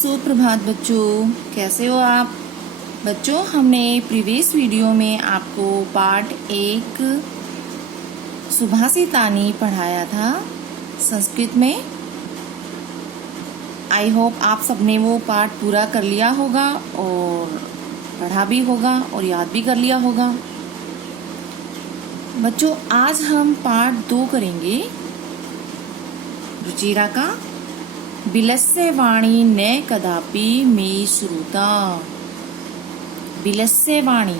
सुप्रभात बच्चों, कैसे हो आप बच्चों। हमने प्रीवियस वीडियो में आपको पार्ट 1 सुभाषितानी पढ़ाया था संस्कृत में। आई होप आप सबने वो पार्ट पूरा कर लिया होगा और पढ़ा भी होगा और याद भी कर लिया होगा। बच्चों, आज हम पार्ट 2 करेंगे रुचिरा का। बिलस्य वाणी न कदापि मे श्रुता। बिलस्य वाणी,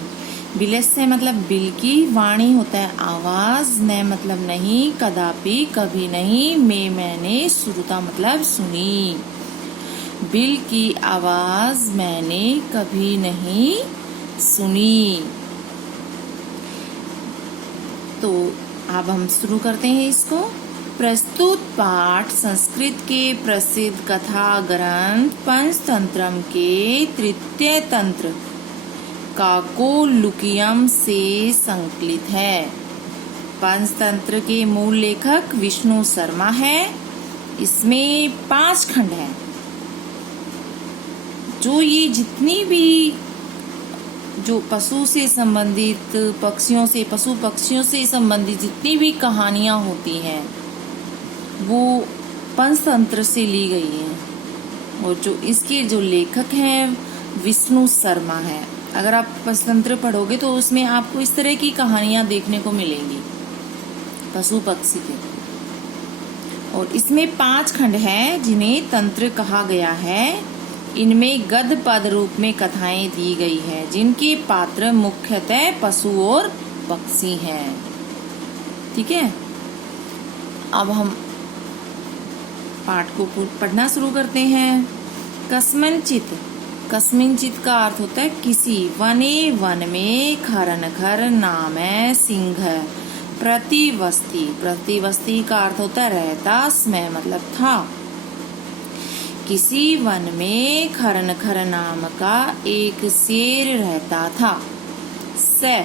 बिलस्य मतलब बिल की, वाणी होता है आवाज, न मतलब नहीं, कदापि कभी नहीं, मैंने, श्रुता मतलब सुनी। बिल की आवाज मैंने कभी नहीं सुनी। तो अब हम शुरू करते हैं इसको। प्रस्तुत पाठ संस्कृत के प्रसिद्ध कथा ग्रंथ पंचतंत्रम के तृतीय तंत्र काकोलुकियम से संकलित है। पंचतंत्र के मूल लेखक विष्णु शर्मा है। इसमें 5 खंड हैं। जो ये जितनी भी जो पशु से संबंधित, पक्षियों से, पशु पक्षियों से संबंधित जितनी भी कहानियां होती हैं वो पंचतंत्र से ली गई है और जो इसके जो लेखक हैं विष्णु शर्मा है। अगर आप पंचतंत्र पढ़ोगे तो उसमें आपको इस तरह की कहानियां देखने को मिलेंगी पशु पक्षी के। और इसमें 5 खंड हैं जिन्हें तंत्र कहा गया है। इनमें गद्य पद रूप में कथाएं दी गई है जिनके पात्र मुख्यतः पशु और पक्षी हैं। ठीक है, अब हम पाठ को पढ़ना शुरू करते हैं। कस्मिंचित, कस्मिंचित का अर्थ होता है किसी, वने वन में, खरन खर नाम है सिंह, प्रतिवस्ती, प्रतिवस्ती का अर्थ होता है रहता, स्मय मतलब था। किसी वन में खरन खर नाम का एक शेर रहता था। स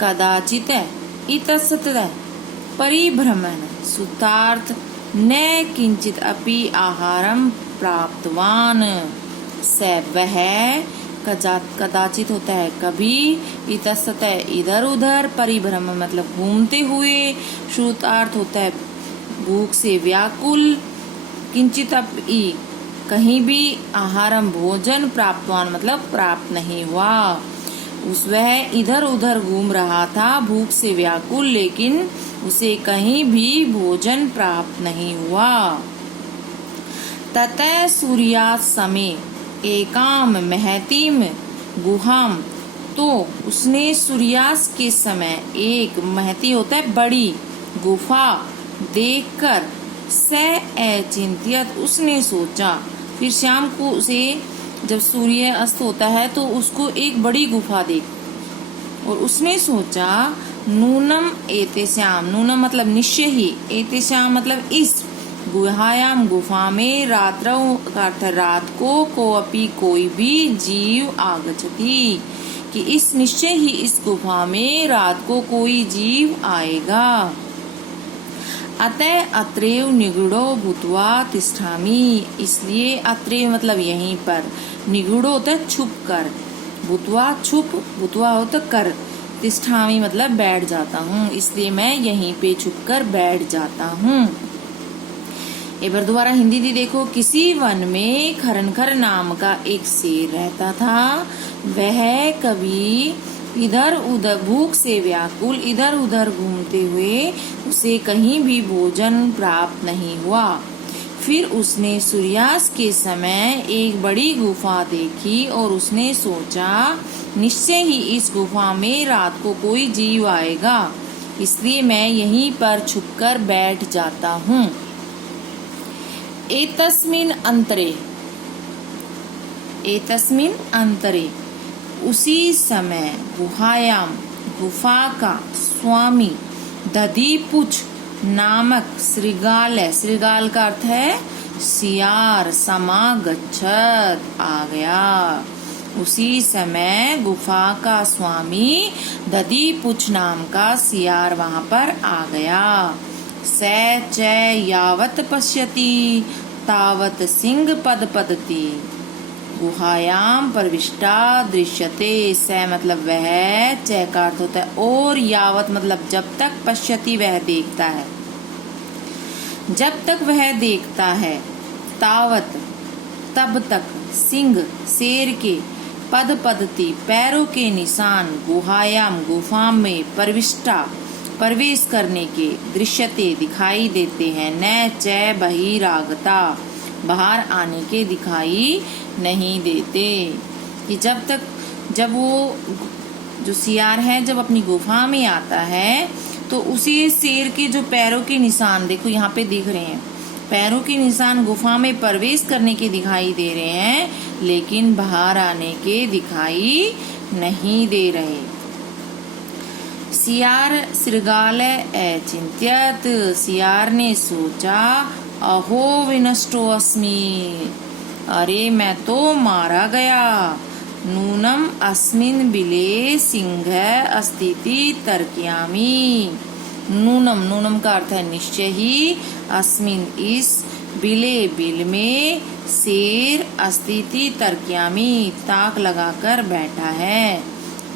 कदाचित इतस्त परिभ्रमण सूत्रार्थ न किंचित अपि आहारम प्राप्तवान। स वह, कदाचित होता है कभी, इतस्त इधर उधर, परिभ्रमण मतलब घूमते हुए, श्रुतार्थ होता है भूख से व्याकुल, किंचित अपि कहीं भी, आहारम भोजन, प्राप्तवान मतलब प्राप्त नहीं हुआ। वह इधर उधर घूम रहा था भूख से व्याकुल, लेकिन उसे कहीं भी भोजन प्राप्त नहीं हुआ। ततः सूर्यास्त समय एकाम महतीम गुहाम, तो उसने सूर्यास्त के समय एक, महती होता है बड़ी, गुफा देखकर, स अचिंत्यत उसने सोचा। फिर शाम को उसे जब सूर्य अस्त होता है तो उसको एक बड़ी गुफा देख और उसने सोचा, नूनम एतेश्याम, नूनम मतलब निश्चय ही, एतेश्याम मतलब इस, गुहायाम गुफा में, रात्रौ का अर्थ रात को अपि कोई भी, जीव आगच्छति कि इस निश्चय ही इस गुफा में रात को कोई जीव आएगा। अतः अत्रैव निगूढ़ो भूत्वा तिष्ठामि, इसलिए अत्रैव मतलब यहीं पर, निगूढ़ो होता है छुप कर, भूत्वा छुप, भूत्वा होता कर, तिष्ठामि मतलब बैठ जाता हूँ, इसलिए मैं यहीं पे छुप कर बैठ जाता हूँ। एक बार दोबारा हिंदी दी देखो। किसी वन में खरनखर नाम का एक शेर रहता था। वह कभी इधर उधर भूख से व्याकुल, इधर उधर घूमते हुए उसे कहीं भी भोजन प्राप्त नहीं हुआ। फिर उसने सूर्यास्त के समय एक बड़ी गुफा देखी और उसने सोचा, निश्चय ही इस गुफा में रात को कोई जीव आएगा, इसलिए मैं यहीं पर छुपकर बैठ जाता हूँ। एतस्मिन् अंतरे, एतस्मिन् अंतरे उसी समय, गुहायाम गुफा का स्वामी, दधिपुच्छ नामक श्रृगाल है, श्रृगाल का अर्थ है सियार, समागच्छत आ गया। उसी समय गुफा का स्वामी दधिपुच्छ नाम का सियार वहां पर आ गया। स च यावत पश्यति, तावत सिंह पद पदति गुहायाम प्रविष्टा दृश्यते। स मतलब वह, च का अर्थ होता है और, यावत मतलब जब तक, पश्यति वह देखता है, जब तक वह देखता है, तावत तब तक, सिंह शेर के, पद पदति पैरों के निशान, गुहायाम गुफा में, प्रविष्टा प्रवेश करने के, दृश्यते दिखाई देते हैं, न च बहिरागता बाहर आने के दिखाई नहीं देते। कि जब वो जो सियार है जब अपनी गुफा में आता है तो उसे शेर के जो पैरों के निशान, देखो यहाँ पे दिख रहे हैं, पैरों के निशान गुफा में प्रवेश करने के दिखाई दे रहे हैं, लेकिन बाहर आने के दिखाई नहीं दे रहे। सियार सृगालय अचिंत्यत, सियार ने सोचा, अहो विनष्टो अस्मि, अरे मैं तो मारा गया, नूनम अस्मिन बिले सिंह अस्तिति तर्कयामी। नूनम का अर्थ है निश्चय ही, अस्मिन इस, बिले बिल में, शेर अस्तिति तर्कयामी ताक लगाकर बैठा है,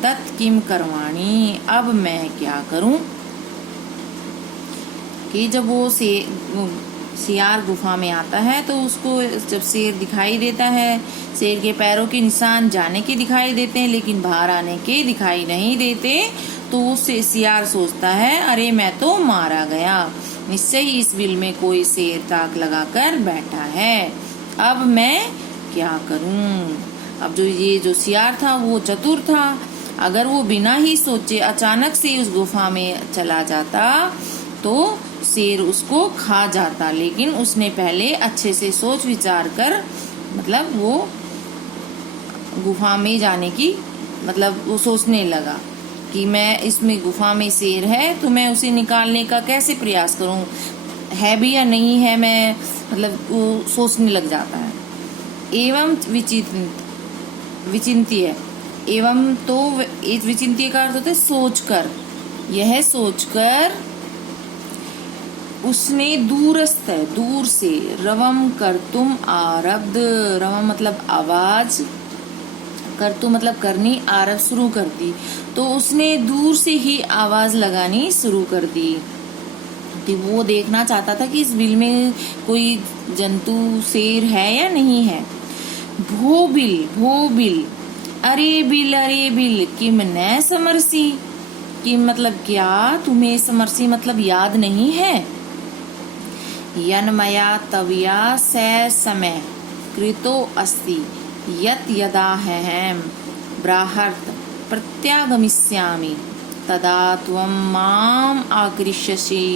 तत् किम करवाणी अब मैं क्या करूं। कि जब वो सियार गुफा में आता है तो उसको जब शेर दिखाई देता है, शेर के पैरों के निशान जाने के दिखाई देते हैं लेकिन बाहर आने के दिखाई नहीं देते, तो उससे सियार सोचता है, अरे मैं तो मारा गया, निश्चय ही इस बिल में कोई शेर ताक लगाकर बैठा है, अब मैं क्या करूं। अब जो सियार था वो चतुर था, अगर वो बिना ही सोचे अचानक से उस गुफा में चला जाता तो शेर उसको खा जाता, लेकिन उसने पहले अच्छे से सोच विचार कर मतलब वो गुफा में जाने की मतलब वो सोचने लगा कि मैं इसमें गुफा में शेर है तो मैं उसे निकालने का कैसे प्रयास करूं, है भी या नहीं है, मैं मतलब वो सोचने लग जाता है। एवं विचिंत्य, एवं तो विचिंत्य का अर्थ होता है सोचकर, यह सोचकर उसने दूरस्थ दूर से रवम कर्तुम आरब्ध, रवम मतलब आवाज, कर्तुम मतलब करनी, आरब शुरू कर दी, तो उसने दूर से ही आवाज लगानी शुरू कर दी। तो वो देखना चाहता था कि इस बिल में कोई जंतु शेर है या नहीं है। भो बिल अरे बिल किम न समरसी, किम मतलब क्या, तुम्हें समरसी मतलब याद नहीं है। यन्मया तव्या स समय कृतो अस्ति यत् यदाहं ब्राहर्त प्रत्यागमिष्यामि तदा त्वं माम आकृष्यसि।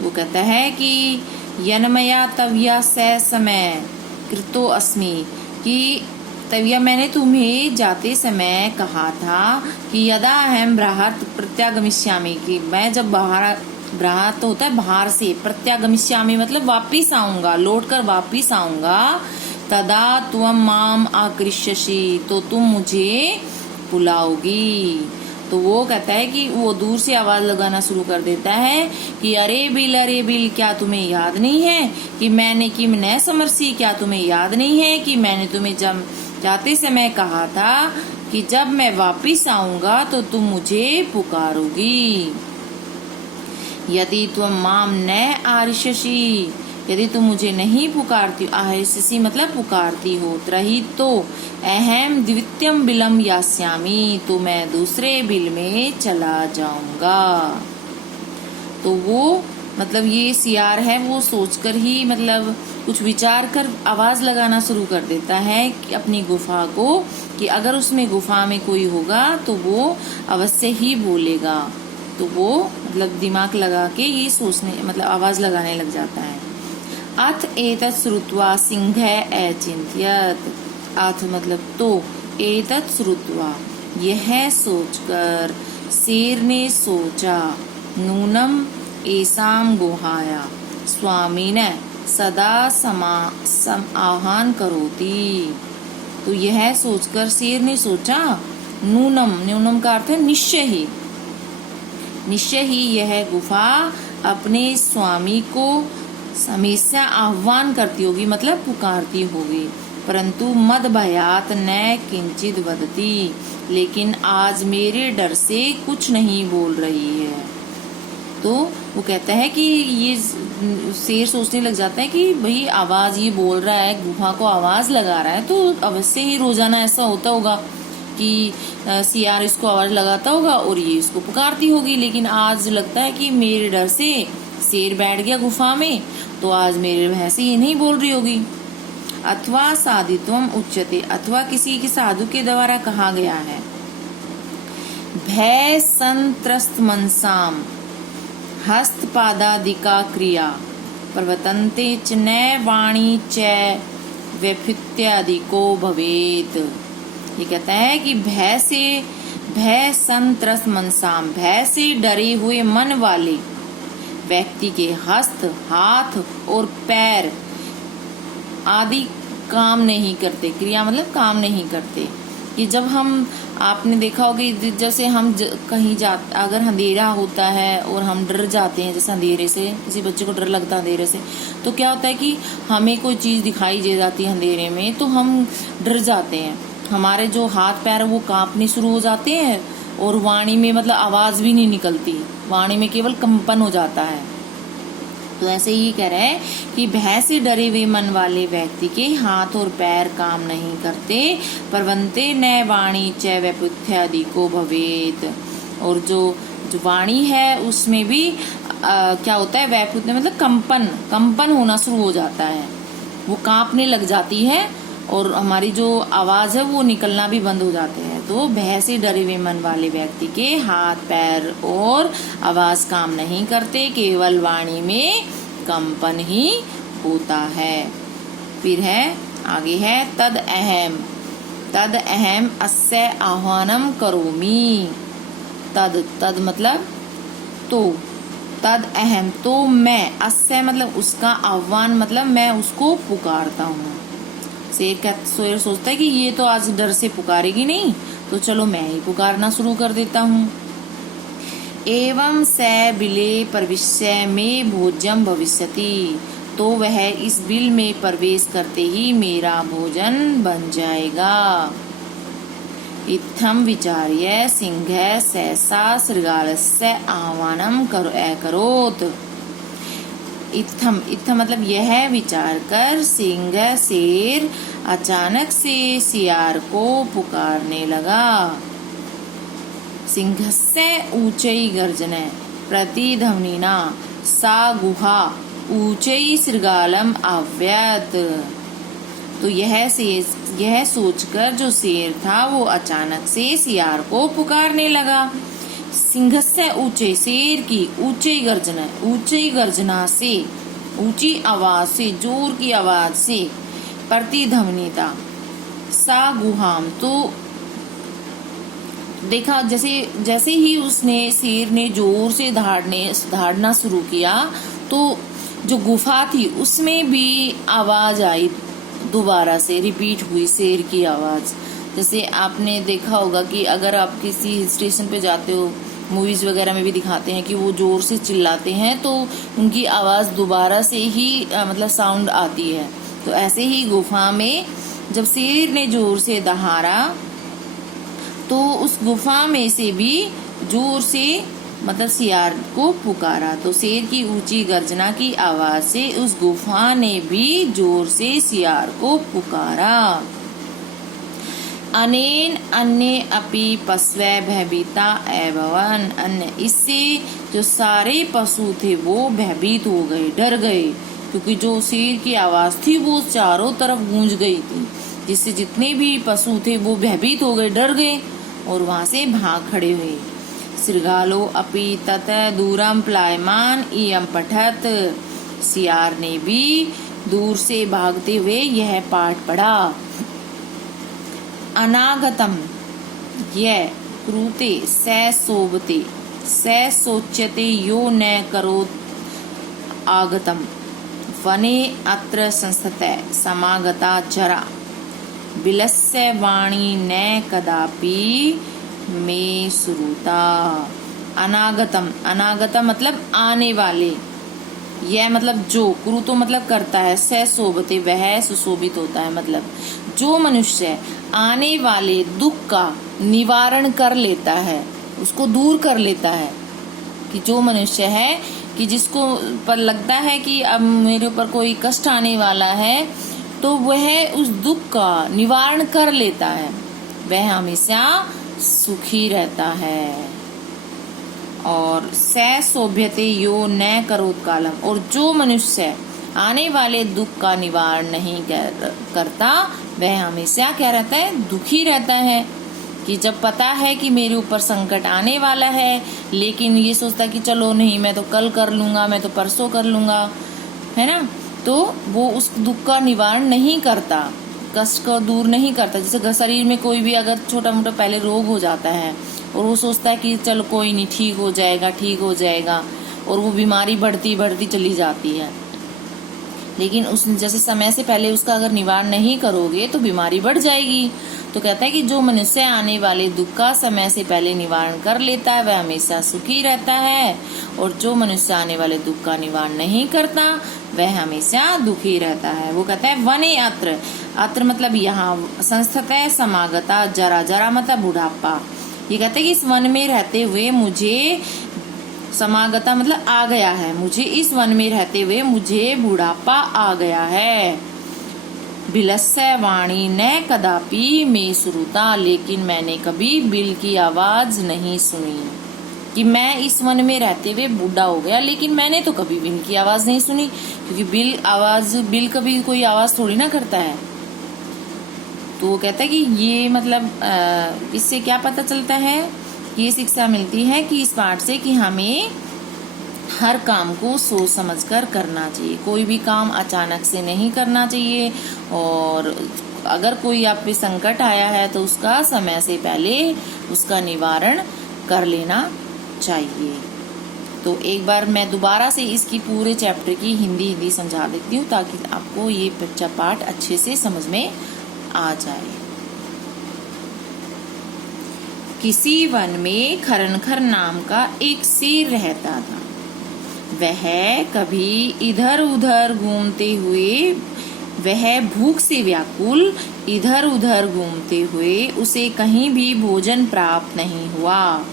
वो कहता है कि यन्मया तव्या स समय कृतो अस्मि, कि तव्या मैंने तुम्हें जाते समय कहा था कि यदा अहम ब्राहर्त प्रत्यागमिष्यामि, कि मैं जब बाहर, ब्राहर्त होता है बाहर से, प्रत्यागमिष्यामि मतलब वापिस आऊंगा, लौट कर वापिस आऊंगा, तदा त्वं माम आकृष्यसि तो तुम मुझे बुलाओगी। तो वो कहता है कि वो दूर से आवाज लगाना शुरू कर देता है कि अरे बिल क्या तुम्हें याद नहीं है कि मैंने कि न समरसी, क्या तुम्हें याद नहीं है कि मैंने तुम्हें जब जाते समय कहा था कि जब मैं वापिस आऊंगा तो तुम मुझे पुकारोगी। यदि तुम माम न आरिष्यसि, यदि तुम मुझे नहीं पुकारती, आरिष्यसि मतलब पुकारती हो, त्रही तो अहम द्वितीयम बिलम यास्यामि, तो मैं दूसरे बिल में चला जाऊंगा। तो वो मतलब ये सियार है वो सोचकर ही मतलब कुछ विचार कर आवाज लगाना शुरू कर देता है कि अपनी गुफा को, कि अगर उसमें गुफा में कोई होगा तो वो अवश्य ही बोलेगा। तो वो मतलब दिमाग लगा के ये सोचने मतलब आवाज लगाने लग जाता है। अथ एतत् श्रुत्वा सिंह अचिंत्यत, अथ मतलब तो, एतत् श्रुत्वा यह सोचकर, शेर ने सोचा, नूनम एसाम गुहाया स्वामीन सदा आह्वान करोति। तो यह सोचकर शेर ने सोचा, न्यूनम का अर्थ है निश्चय ही यह गुफा अपने स्वामी को हमेशा आह्वान करती होगी, मतलब पुकारती होगी। परंतु मद भयात न किंचित वदती, लेकिन आज मेरे डर से कुछ नहीं बोल रही है। तो वो कहता है कि ये शेर सोचने लग जाता है कि भाई आवाज ये बोल रहा है, गुफा को आवाज लगा रहा है, तो अवश्य ही रोजाना ऐसा होता होगा कि सियार इसको आवाज लगाता होगा और ये इसको पुकारती होगी। लेकिन आज लगता है कि मेरे डर से शेर बैठ गया गुफा में, तो आज मेरे भय से ये नहीं बोल रही होगी। अथवा साधित्वम उच्यते, अथवा किसी के साधु के द्वारा कहा गया है। भय संत्रस्त मनसाम हस्तपादादिका क्रिया प्रवर्तन्ते च न वाणी च वैफित्यादिको भवेत। ये कहता है कि भय संत्रस्त मनसाम, भय से डरे हुए मन वाले व्यक्ति के हस्त, हाथ और पैर आदि काम नहीं करते। क्रिया मतलब काम नहीं करते। कि जब हम, आपने देखा होगा कि जैसे हम कहीं अगर अंधेरा होता है और हम डर जाते हैं, जैसे अंधेरे से, किसी बच्चे को डर लगता है अंधेरे से, तो क्या होता है कि हमें कोई चीज दिखाई दे जाती है अंधेरे में, तो हम डर जाते हैं। हमारे जो हाथ पैर वो कांपने शुरू हो जाते हैं और वाणी में मतलब आवाज भी नहीं निकलती, वाणी में केवल कंपन हो जाता है। तो ऐसे ही कह रहे हैं कि भय से डरे हुए मन वाले व्यक्ति के हाथ और पैर काम नहीं करते। प्रवंते न वाणी च वैपुथ्यादि को भवेत, और जो वाणी है उसमें भी क्या होता है, वैपुथ्य मतलब कंपन होना शुरू हो जाता है, वो कांपने लग जाती है और हमारी जो आवाज है वो निकलना भी बंद हो जाते हैं। तो भय से डरे हुए मन वाले व्यक्ति के हाथ पैर और आवाज काम नहीं करते, केवल वाणी में कंपन ही होता है। फिर है आगे है तद अहम अस्य आह्वानम करोमि। तद मतलब तो, तद अहम तो मैं, अस्य मतलब उसका, आह्वान मतलब मैं उसको पुकारता हूँ। शेर सोचता है कि ये तो आज डर से पुकारेगी नहीं, तो चलो मैं ही पुकारना शुरू कर देता हूँ। एवं स बिले प्रविश्य में भोज्यम भविष्यति, तो वह इस बिल में प्रवेश करते ही मेरा भोजन बन जाएगा। इत्थम विचार्य सिंह सहसा शृगालस्य आह्वानम अकरोत्। इत्थम मतलब यह विचार कर सिंह शेर अचानक से सियार को पुकारने लगा। सिंहस्य ऊंचई गर्जने प्रतिध्वनिना सा गुहा ऊंचई शृगालम अव्यत। तो यह सोचकर जो शेर था वो अचानक से सियार को पुकारने लगा। सिंह से ऊंचे, शेर की ऊंची गर्जना से, ऊंची आवाज से, जोर की आवाज से, प्रतिध्वनिता सा गुहाम, तो देखा जैसे ही उसने, शेर ने जोर से दहाड़ना शुरू किया, तो जो गुफा थी उसमें भी आवाज आई, दोबारा से रिपीट हुई शेर की आवाज। जैसे आपने देखा होगा कि अगर आप किसी हिल स्टेशन पे जाते हो, मूवीज वगैरह में भी दिखाते हैं कि वो जोर से चिल्लाते हैं तो उनकी आवाज दोबारा से ही मतलब साउंड आती है। तो ऐसे ही गुफा में जब शेर ने जोर से दहाड़ा तो उस गुफा में से भी जोर से मतलब सियार को पुकारा। तो शेर की ऊंची गर्जना की आवाज से उस गुफा ने भी जोर से सियार को पुकारा। अनेन अन्य अपि पशवै भयभीता एवं अन्य, इससे जो सारे पशु थे वो भयभीत हो गए, डर गए, क्योंकि जो शेर की आवाज थी वो चारों तरफ गूंज गई थी, जिससे जितने भी पशु थे वो भयभीत हो गए, डर गए और वहां से भाग खड़े हुए। शृगालो अपि तत दूरम प्लायमान इयं पठत, सियार ने भी दूर से भागते हुए यह पाठ पढ़ा। अनागतम यह क्रूते स शोभते स सोच्यते यो न करोत् आगतम वने अत्र संस्थितः समागता जरा बिलस्य वाणी न कदापि मे श्रुता। अनागतम मतलब आने वाले, यह मतलब जो, कुरु तो मतलब करता है, स शोभते वह सुशोभित होता है, मतलब जो मनुष्य आने वाले दुख का निवारण कर लेता है, उसको दूर कर लेता है, कि जो मनुष्य है कि जिसको पर लगता है कि अब मेरे ऊपर कोई कष्ट आने वाला है, तो वह उस दुख का निवारण कर लेता है, वह हमेशा सुखी रहता है। और स शोभ्यते यो न करोत्कालम, और जो मनुष्य आने वाले दुख का निवारण नहीं करता, वह हमेशा क्या रहता है, दुखी रहता है। कि जब पता है कि मेरे ऊपर संकट आने वाला है, लेकिन ये सोचता कि चलो नहीं, मैं तो कल कर लूंगा, मैं तो परसों कर लूंगा, है ना, तो वो उस दुख का निवारण नहीं करता, कष्ट को दूर नहीं करता। जैसे शरीर में कोई भी अगर छोटा मोटा पहले रोग हो जाता है और वो सोचता है कि चलो कोई नहीं, ठीक हो जाएगा, ठीक हो जाएगा, और वो बीमारी बढ़ती बढ़ती चली जाती है। लेकिन उस जैसे समय से पहले उसका अगर निवारण नहीं करोगे तो बीमारी बढ़ जाएगी। तो कहता है कि जो मनुष्य आने वाले दुख का समय से पहले निवारण कर लेता है, वह हमेशा सुखी रहता है, और जो मनुष्य आने वाले दुख का निवारण नहीं करता, वह हमेशा दुखी रहता है। वो कहता है वने अत्र, अत्र मतलब यहाँ, संस्थितः समागता, जरा, जरा मतलब बुढ़ापा। ये कहते हैं कि इस वन में रहते हुए मुझे, समागता मतलब आ गया है, मुझे इस वन में रहते हुए मुझे बुढ़ापा आ गया है। बिलस्य वाणी न कदापि में श्रुता, लेकिन मैंने कभी बिल की आवाज नहीं सुनी। कि मैं इस वन में रहते हुए बूढ़ा हो गया, लेकिन मैंने तो कभी बिल की आवाज नहीं सुनी, क्योंकि बिल कभी कोई आवाज थोड़ी ना करता है। तो वो कहता है कि ये मतलब इससे क्या पता चलता है, ये शिक्षा मिलती है कि इस पाठ से कि हमें हर काम को सोच समझकर करना चाहिए, कोई भी काम अचानक से नहीं करना चाहिए, और अगर कोई आप पे संकट आया है तो उसका समय से पहले उसका निवारण कर लेना चाहिए। तो एक बार मैं दोबारा से इसकी पूरे चैप्टर की हिंदी समझा देती हूँ, ताकि आपको ये बच्चा पाठ अच्छे से समझ में आ जाए। किसी वन में खरनखर नाम का एक शेर रहता था। वह कभी इधर उधर घूमते हुए, वह भूख से व्याकुल इधर उधर घूमते हुए उसे कहीं भी भोजन प्राप्त नहीं हुआ।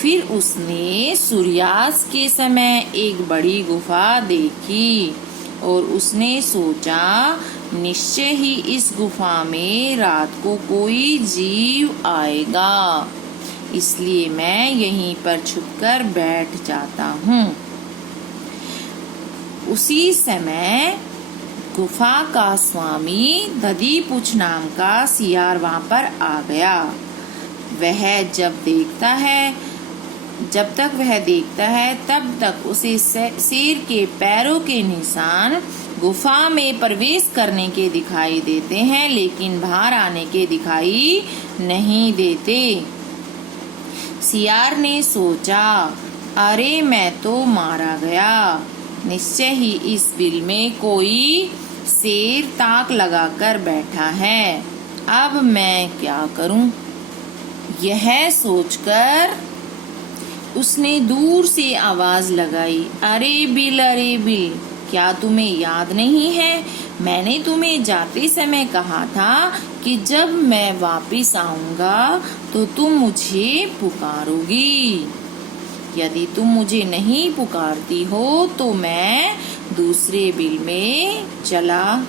फिर उसने सूर्यास्त के समय एक बड़ी गुफा देखी और उसने सोचा, निश्चय ही इस गुफा में रात को कोई जीव आएगा, इसलिए मैं यहीं पर छुपकर बैठ जाता हूँ। उसी समय गुफा का स्वामी दधीपुछ नाम का सियार वहां पर आ गया। जब तक वह देखता है तब तक उसे शेर के पैरों के निशान गुफा में प्रवेश करने के दिखाई देते हैं, लेकिन बाहर आने के दिखाई नहीं देते। सियार ने सोचा, अरे मैं तो मारा गया, निश्चय ही इस बिल में कोई शेर ताक लगाकर बैठा है, अब मैं क्या करूं? यह सोचकर उसने दूर से आवाज लगाई, अरे बिल, क्या तुम्हें याद नहीं है, मैंने तुम्हें जाते समय कहा था कि जब मैं वापस आऊंगा तो तुम मुझे पुकारोगी। यदि तुम मुझे नहीं पुकारती हो तो मैं दूसरे बिल में चला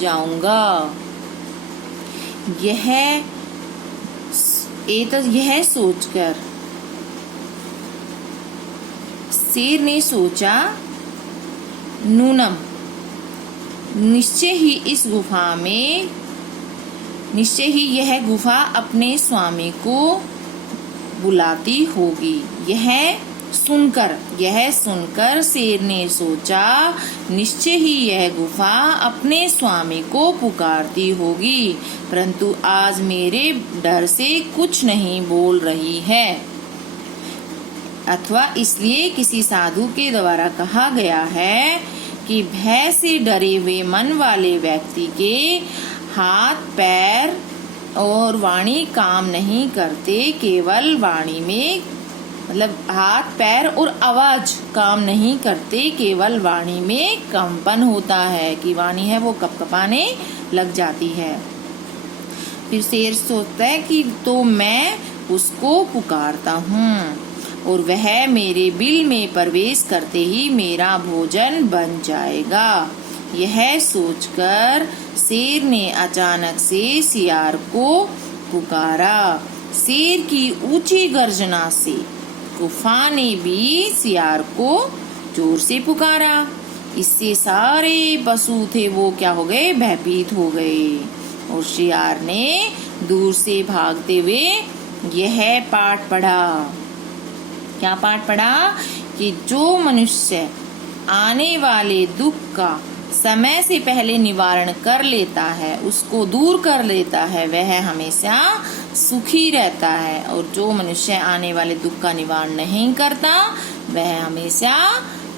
जाऊंगा। यह सोचकर शेर ने सोचा, नूनम, निश्चय ही यह गुफा अपने स्वामी को बुलाती होगी। यह सुनकर शेर ने सोचा, निश्चय ही यह गुफा अपने स्वामी को पुकारती होगी, परंतु आज मेरे डर से कुछ नहीं बोल रही है। अथवा इसलिए किसी साधु के द्वारा कहा गया है कि भय से डरे हुए मन वाले व्यक्ति के हाथ, पैर और वाणी काम नहीं करते, केवल वाणी में मतलब हाथ पैर और आवाज काम नहीं करते, केवल वाणी में कंपन होता है कि वाणी है वो कपकपाने लग जाती है। फिर शेर सोचता है कि तो मैं उसको पुकारता हूँ और वह मेरे बिल में प्रवेश करते ही मेरा भोजन बन जाएगा। यह सोचकर शेर ने अचानक से सियार को पुकारा। शेर की ऊंची गर्जना से गुफा ने भी सियार को जोर से पुकारा। इससे सारे पशु थे वो क्या हो गए, भयभीत हो गए और सियार ने दूर से भागते हुए यह पाठ पढ़ा। क्या पाठ पढ़ा कि जो मनुष्य आने वाले दुख का समय से पहले निवारण कर लेता है, उसको दूर कर लेता है, वह हमेशा सुखी रहता है और जो मनुष्य आने वाले दुख का निवारण नहीं करता वह हमेशा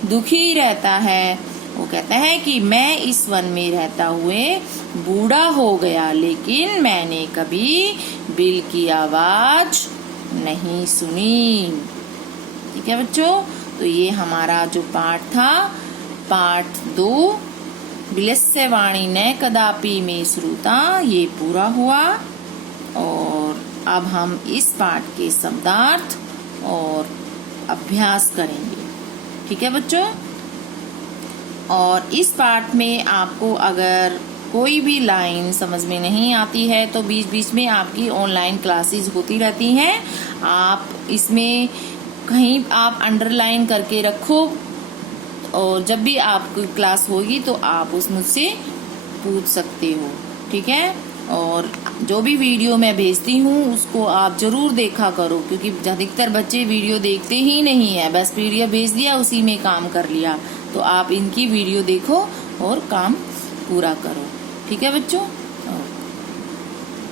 दुखी रहता है। वो कहता है कि मैं इस वन में रहता हुए बूढ़ा हो गया, लेकिन मैंने कभी बिल की आवाज नहीं सुनी। ठीक है बच्चों, तो ये हमारा जो पाठ था, पाठ 2 बिलस्य वाणी न कदापि में श्रुता, ये पूरा हुआ। और अब हम इस पाठ के शब्दार्थ और अभ्यास करेंगे। ठीक है बच्चों, और इस पाठ में आपको अगर कोई भी लाइन समझ में नहीं आती है तो बीच बीच में आपकी ऑनलाइन क्लासेस होती रहती हैं। आप इसमें कहीं आप अंडरलाइन करके रखो और जब भी आपकी क्लास होगी तो आप उस मुझसे पूछ सकते हो। ठीक है, और जो भी वीडियो मैं भेजती हूँ उसको आप जरूर देखा करो, क्योंकि अधिकतर बच्चे वीडियो देखते ही नहीं है, बस वीडियो भेज दिया उसी में काम कर लिया। तो आप इनकी वीडियो देखो और काम पूरा करो। ठीक है बच्चों।